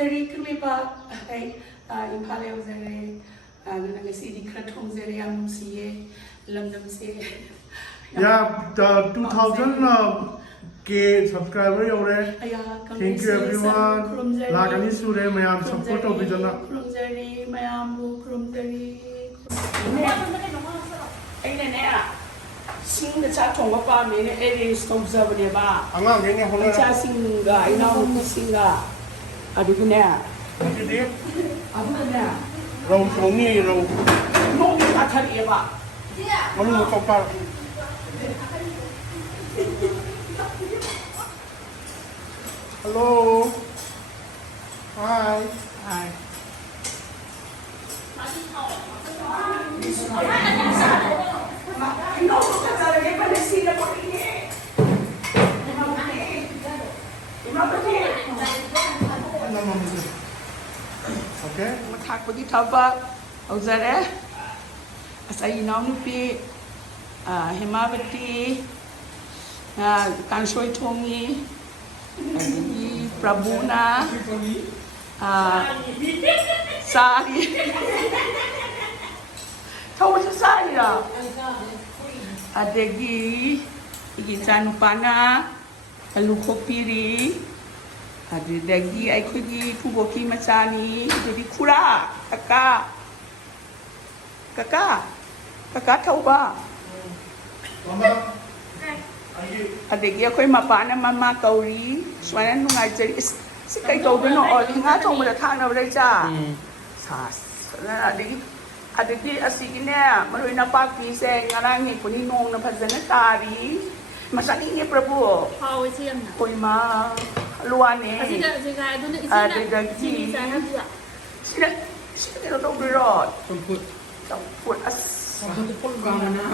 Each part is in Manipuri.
Krumzeri, Kangleipak, Impale Ozere, Nangasi Kratomzeri, Amusie, London say. Yeah, the 2000K subscriber yore. Thank you everyone. Lagani sure mayam support obidana. Krumzeri, Mayamu, Krumzeri. Sing the chat on what I mean, it is from Zabneba. I'm not getting a whole chasing guy, now missing a beginner. Roll for me, roll. No, I tell you about. One more copper. Hello. Hi. Hi. Okay. Matak bagi tabak, Auzare, asai naunupi, Himavati, Kansoi Tongi, Prabhuna, Sari. Tahu macam saya. Adegi, ikan upana, kalukopiri. Adegi, aikugi tuboki macani. Jadi kura, kakak tahu ba? Adegi aku mapana mama kauri. Soalnya nungai jadi sekai kau dulu orang ingat cuma dah thang nak belajar. Sas, adegi asiknya melalui nampak kisah ngarang ni puni nong nampak jenis tari. Masa ni Prabhu. How is he? Koi ma luar ni. Adegi. Sila tahu berat. Campur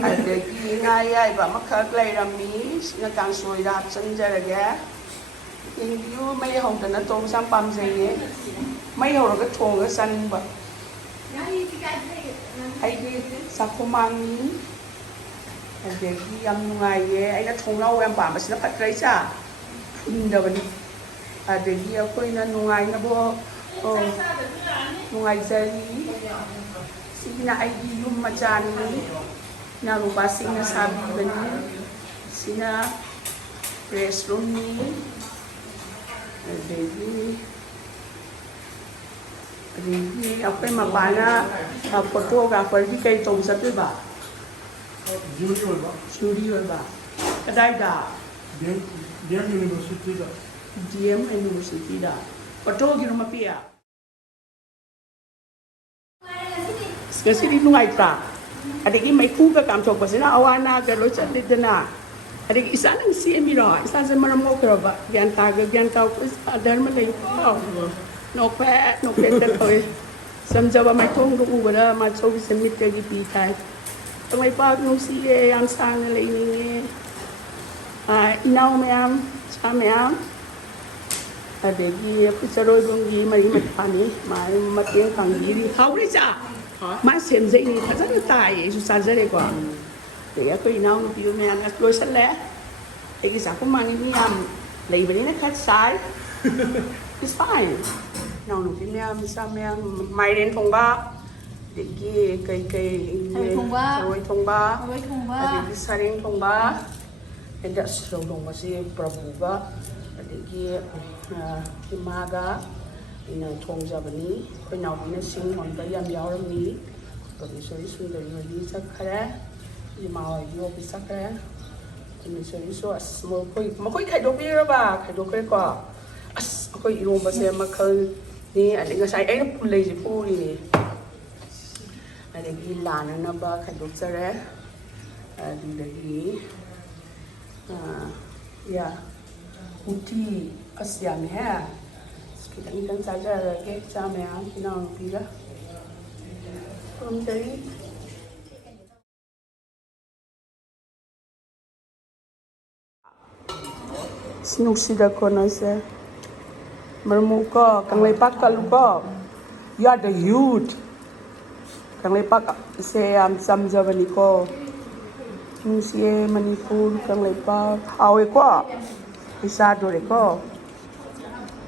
Adegi ngaya iba makaglay rami. Sila kang suy rap senjara ya. Hindi yung may hong na tong sampam sa iyo. May hong ka tong ka san ba? Ay sa kumani. Adegi ang nungaye ay na tong law ang pa mas nakatry sa. Hindi ba ni? Adegi ako na nungay na bo. Oh. Nungay sari. Sige na ay yung macani. Na rubasing na sabi ba ni? Sina restroom ni. Adegi apa yang mana fotografer di kay tong sa ba? Juri ba? Kadai da. DM University da. DM University da. Foto gino mapia. Kasi di nungai ta. Adegi may kuga kam chok pasina awana galo chat lidna. Adegi isa nang CME ro, isa sa maramo kro ba? Gyan kau dharma lay. No pe ta koi. Samjawa mai thong ru ubara ma chau submit ka gi pi thai. Tamai pa nu si e am sang lay ni. Inaw mayam, sa mayam. Adegi picharo dungi mari matani, mai mateng kangiri. Hau ri cha. Ma sem zai ni phajana tai su sa jare kwa. Để tôi nào nó biểu mẹ nó lôi sắt lẽ, cái sao cũng mang đi làm lấy về nó cắt sai, it's fine. Nào nó biểu mẹ sao mẹ mày đến thùng ba, để cái thùng ba, để sai đến thùng ba, để đã sầu thùng ba si Prabhu ba, để cái maga, nó thùng ra bên ní, cái nào nó sinh hoạt cái yam yao lắm ní, rồi suy rồi đi chắc khá. Mau yo bisa kaya ini so as mo koi khai do bira ba khai do koi ko as koi irong ba se makal ni ani nga sai ai pulai ji pu ni ani gilana na ba khai do sare adi lagi ya uti asyam ha kita ikan saja lagi sama yang kita pilih dari Sinusida ko na siya. Mermuka, Kangleipak kaluka. You are the youth. Kangleipak siya samjabani ko. Siya Manipur, Kangleipak. Hawe ko. Isado re ko.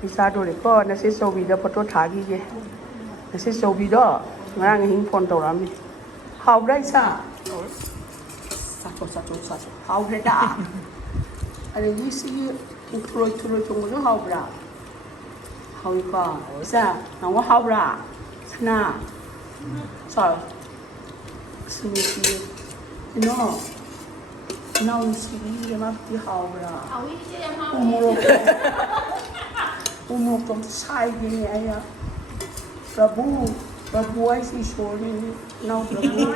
이사도리고 나시 소비도 포토 타기게 나시 소비도 나랑 힘 폰 돌아미 하우라 이사 사토 하우레다 아니 이시 우프로이 투로 종도 하우라 하우이까 이사 나와 하우라 사나 서 스미티 너 나온 시기 막디 하우라 umu tum sai gini aya Prabu ai si shori nau Prabu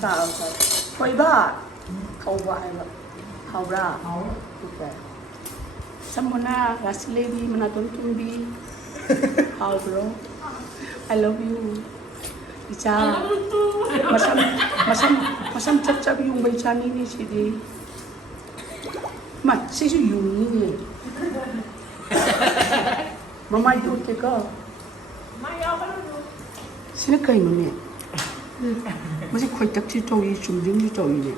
sao koi ba kau ba ai ba kau ra okay samona gaslebi manatun tumbi how bro I love you icha masam chap yung bai chani ni sidi mà sẽ sử dụng như vậy mà mai đút cái cơ xin nó cây mà mẹ mà sẽ khoai tắc chỉ trâu gì trùng dính chỉ trâu gì nè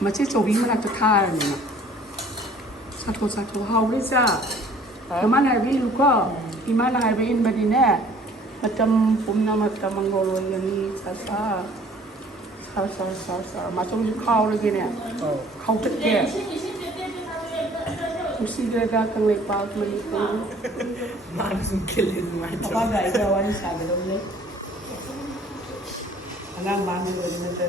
mà sẽ trâu gì mà làm cho tha rồi nè sát thô hao đấy ra cái mà này ví dụ có cái mà này ví in bên nè mà trầm phun nào mà trầm măng rồi như sa mà trong những khâu này kia nè khâu chất kẹt Consider Kangleipak Manipur Langsung killing my apa guys kawan saya dulu anak mana dulu nanti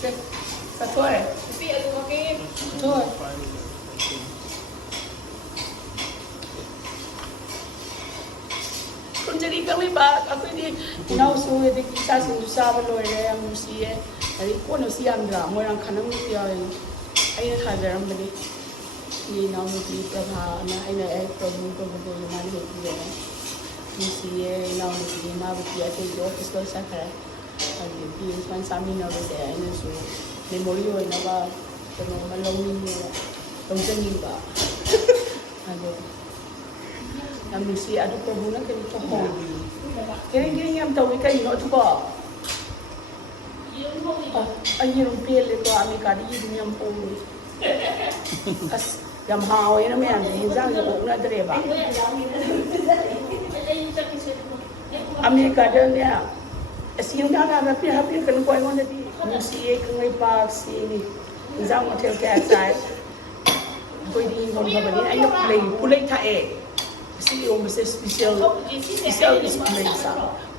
satu tapi aku pakai thôi Kung jadi Kangleipak aku ini nau suwe de kisah sindusa baloi yang musie dari kono siam dra mo yang kanang dia ai na khajaram bani ni nau ni prabha na ai na ai prabhu ko bo man he ki ya musie nau ni ma bu ya te jo kisko sa khara ai ni man sami na bo de ai na su memory ho na ba tono ma long ni long chen ni ba ado yang mesti ada perbulan kena cokong. Kira-kira yang tahu ikan ini tu kok. Ayer rupiah le ko Amerika di dunia pun. As yang hao ini macam ni, jangan yang orang ada reba. Amerika dia ni, siang dah ada hampir kena kau yang ada di musim Kangleipak sini. Jangan hotel kaya kau di Indonesia beri, ayah pulai thai. Sini orang mesti special display.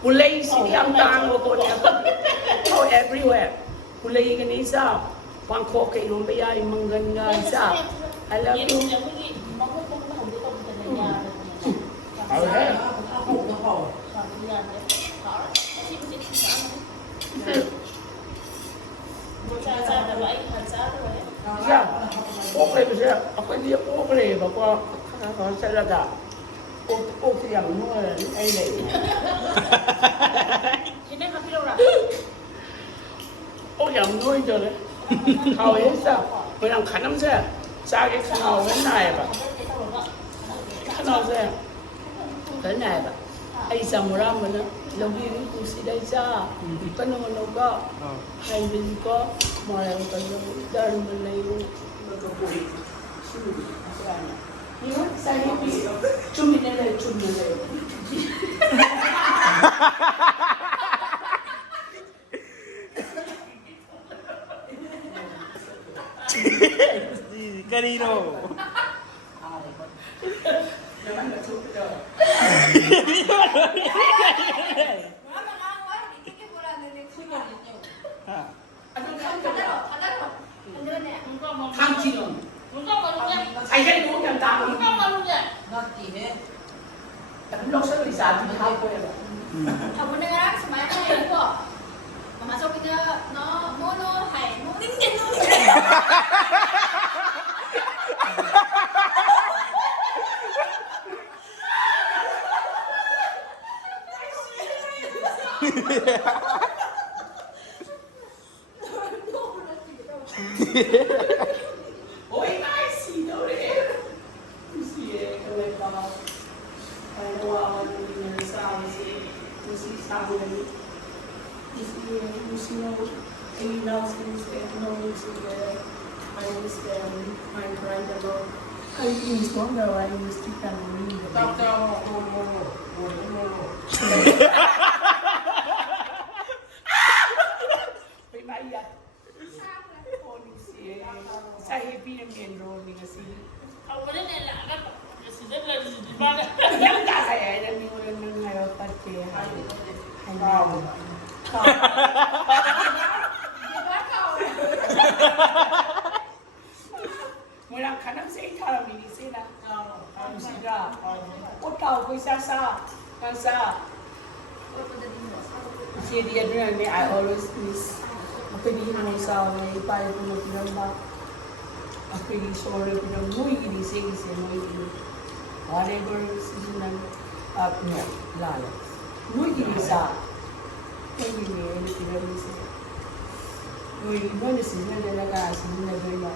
Pulai sini yang tang pokoknya. Oh everywhere. Pulai ini sah. Bangkok ke Indonesia menggengar sah. I love you. Ya, oke bisa. Apa dia oke bapak kalau saya ada. Ô thì rằng nó là ai này ô rằng nuôi rồi đấy hầu hết sao người làm khả năng xe sao cái hầu cái này mà khả năng xe cái này mà ai sao mà ra mà nó lâu đi đi cũng xí đây ra cái nó mà lâu có hay mình có mà làm cái nó ra mình lấy Iya, saya cumi nilai. Carino. Jangan nggak cukup. Anh cái đúng nhầm tao đúng không luôn vậy? Nó gì thế? Nó sẽ bị sao thì hai cô vậy? Thằng con này á, sao mà hay quá? Mà sao bây giờ nó hay nó đính đính luôn. Ôi ai xì đâu đấy? Xì Kangleipak. Ai đâu mà sao xì sao đấy? Xì nó ai nào xì nó xì I understand my friend about I use one though I use to kind of read theไปมาอยากโอ้ดิเสียใส่ให้พี่น้ำเย็นโรมีกระสี เอาไปได้เนี่ยละกันสิได้เลยสิบ้านเลย ยังได้ยังมีคนนึงให้เราปัดเจให้เราเมื่อขันนั้นเสียท่าเรามีดีเสียนะเอาสิจ้าโอ้เต่าไปซาซากันซาเสียดีด้วยนะ I always miss aku di Indonesia may payo ko ng pinambak aku di sorry ko ng muy gini sige muy gini whatever season up no lalo muy gini sa muy gini ni pinamisi muy gini no season na nag-aasin na gaya